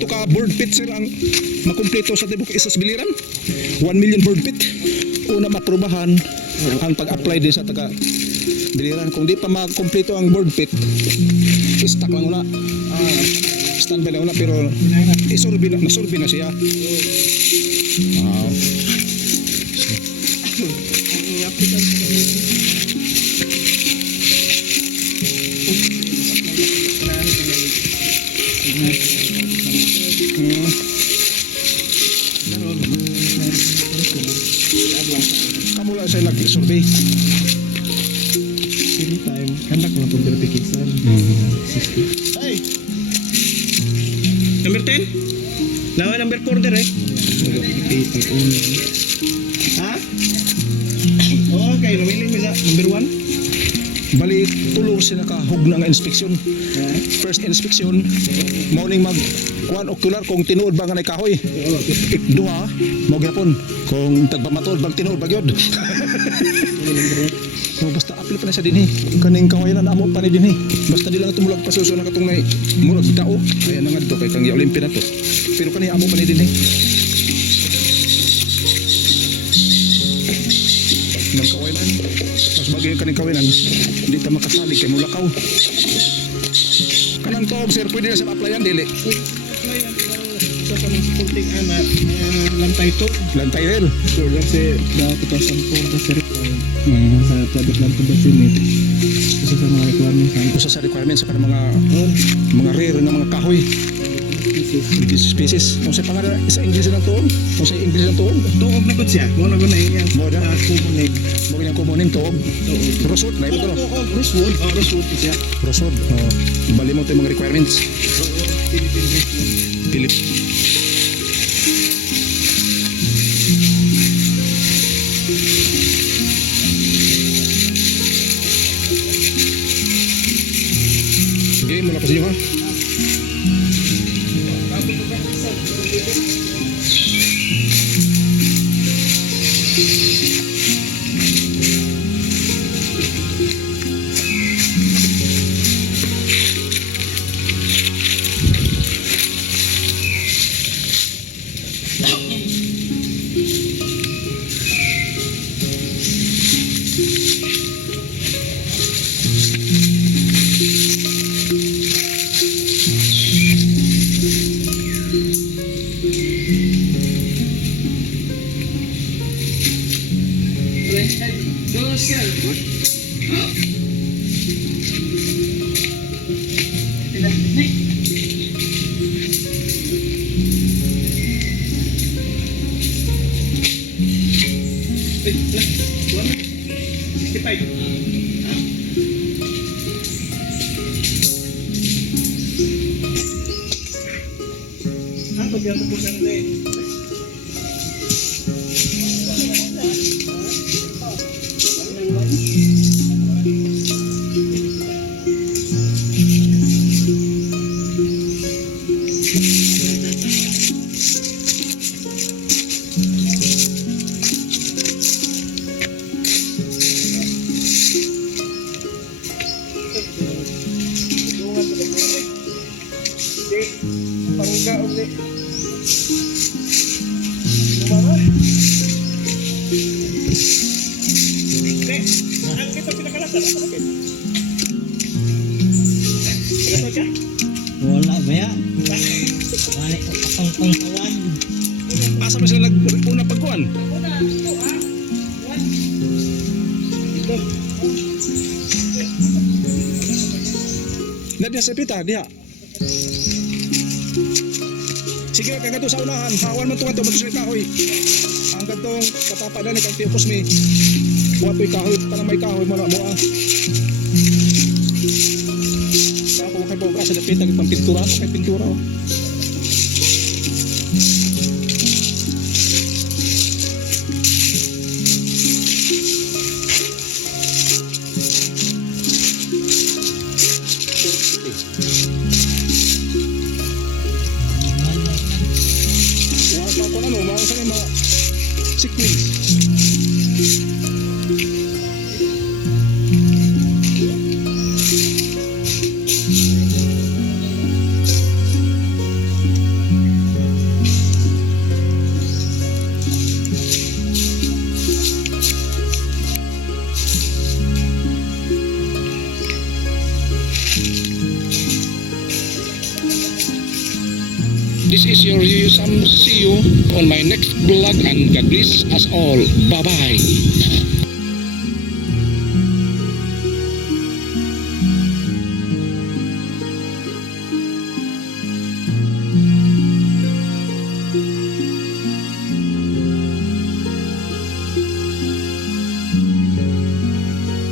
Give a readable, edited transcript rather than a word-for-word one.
to ka board feet sir ang makumpleto sa tibok isa sa biliran. 1 million board feet. Una maprubahan ang pag-apply din sa taga biliran. Kung di pa makumpleto ang board feet, stuck lang una. Standby lang una pero nasurvey na siya. Wow. Kamu lang siya nag-survey. Anytime, kandak lang pong verification. Ay! Number 10? Lawa number 4 der eh. Ha? Okay, namili mo sa number 1? Bali, tulong siya nakahugna nga inspeksyon. First inspection, morning kuan okular kung tinuod ba nga nay kahoy. Ikduha, mo gyapon kung tagpamatuod bang tinuod ba gyud. So basta apil pa na siya dinhi. Kaning kahoyan na amo pa ni dinhi. Basta di lang tumulog pasuso na katong nay murag dao. Ayan na nga dito kay kang Olympic na to. Pero kani amo pa ni dinhi. Nang kawayanan, mas bagay kaning kawayanan, hindi ta makasalig kay mulakaw. Kanang tuog sir, pwede na sa applyan dili. Applyan sa kanang supporting anak, lantay to. Lantay rel. So, kasi 2004 kasi sa private land to Basimit. Isa sa mga requirements Usa sa requirements sa kanang mga rare nga mga kahoy. Species. Kung sa pangalan sa English ng tuog, kung sa English ng tuog, Tuog na gud siya. Mo na gud na iya. mo na Kumunig. mo ginang kumunin tuog. Rosewood na ito. Tuog, Rosewood. Rosewood siya. Rosewood. Bali mo 'to yung mga requirements. Philippine Rosewood. Philip. Sige, muna pa sa inyo ha. wala ba ya? Wala ko kapang kawan. Asa ba sila nag-una pagkuhan? Nadiya sa pita, diha. Sige, kaya gato sa unahan. Hawan man tuwa ito, magsulit kahoy. Ang gantong katapada ni kang tipos mi. Wato'y kahoy, parang may kahoy mo na mo ah. Parang kung kayo sa dapita, pang pintura, may pintura oh. Wala ko na no, mga sa mga sequence. This is your Sam. See you on my next vlog and God bless us all. Bye-bye.